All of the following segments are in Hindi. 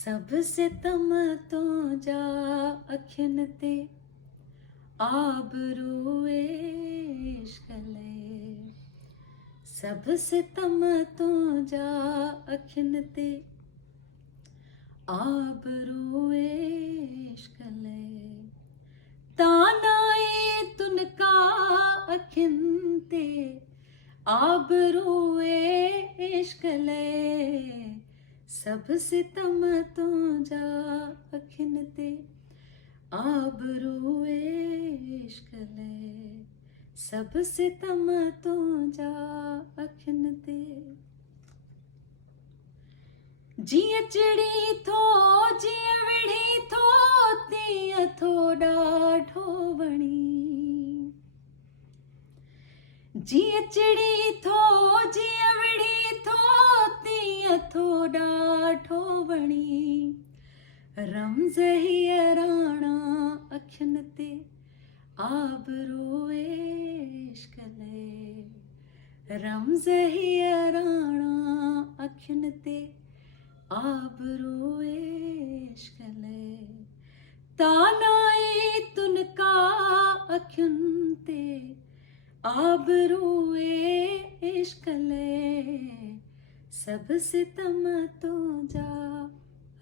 सब सितम तो जा अखिन ते आबरूए इश्क ले। सब सितम तो जा अखिन ते आबरूए इश्क ले। तानाए तुनका अखिन ते आबरूए इश्क ले। सब सितम तो जा अखिन ते आबरूए इश्क ले। सब सितम तो जा अखिन ते। जिया चिड़ी थो जिया विढ़ी थो तीअं थो ॾाढो वणी। जिया चिड़ी थो जिया विढ़ी थो तीअं थो ॾाढो वणी। रमज़ हीअ राणा अखियुन ते आबरूए इश्क ले। रमज़ हीअ राणा अखियुन ते आबरूए इश्क ले। तानाए तुनका अखियुन ते आबरूए इश्क ले। सब सितम तो जा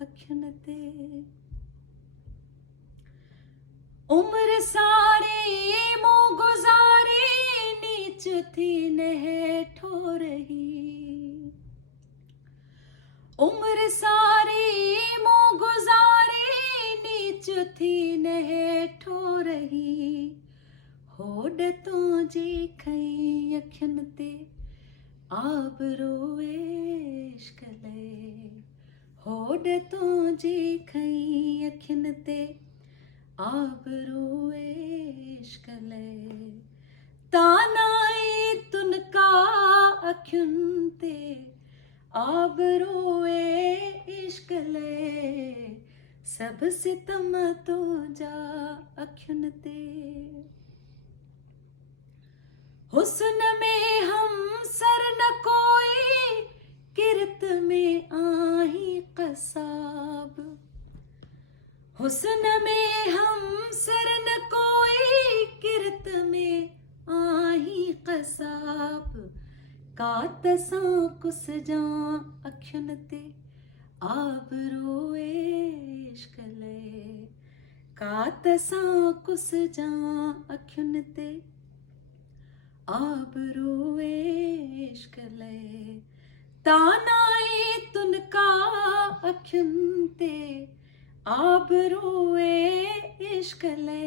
अखियुन ते। उम्र सारी मूं गुज़ारी नीच थी नेठो रही। उम्र सारी मूं गुज़ारी नीच थी नेठो रही। होड़ तो जी खई अखियुन ते आबरूए इश्क ले। होड़ तो जी खई अखियुन ते आबरूए इश्क ले। तानाए तुनका अखियुन ते आबरूए इश्क ले। सब सितम तो जा अखियुन ते। हुस्न में हम सर न कोई किरत में आही कसाब। हुस्न में हम सर न कोई किरत में आही कसाब। कात सां कुस जा अखियुन ते आबरूए इश्क ले। कात सां कुस जा अखियुन ते आबरूए इश्क ले। तानाए तुनका अखियुन ते आबरूए इश्क ले।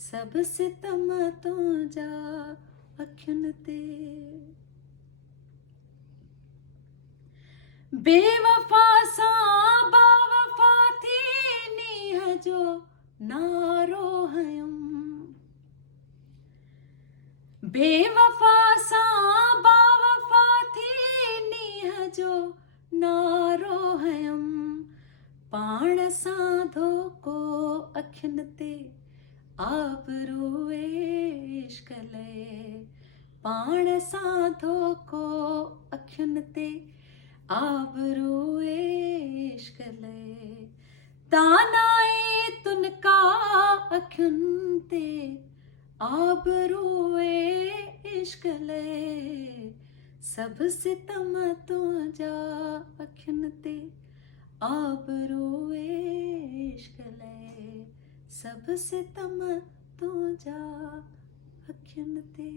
सब सितम तो जा अखियुन ते। बेवफा सां बावफा थी नीह जो नारो हयम। बेवफा सां बावफा थी नीह जो नारो हयम। पाण सां धोखो अखियुन ते आबरूए इश्क ले। पाण सां धोखो अखियुन ते आबरूए इश्क ले। तानाए तुनका अखियुन ते आबरूए इश्क ले। सब सितम तो जा अखियुन ते आबरूए इश्क ले। सब सितम तो जा अखियुन ते।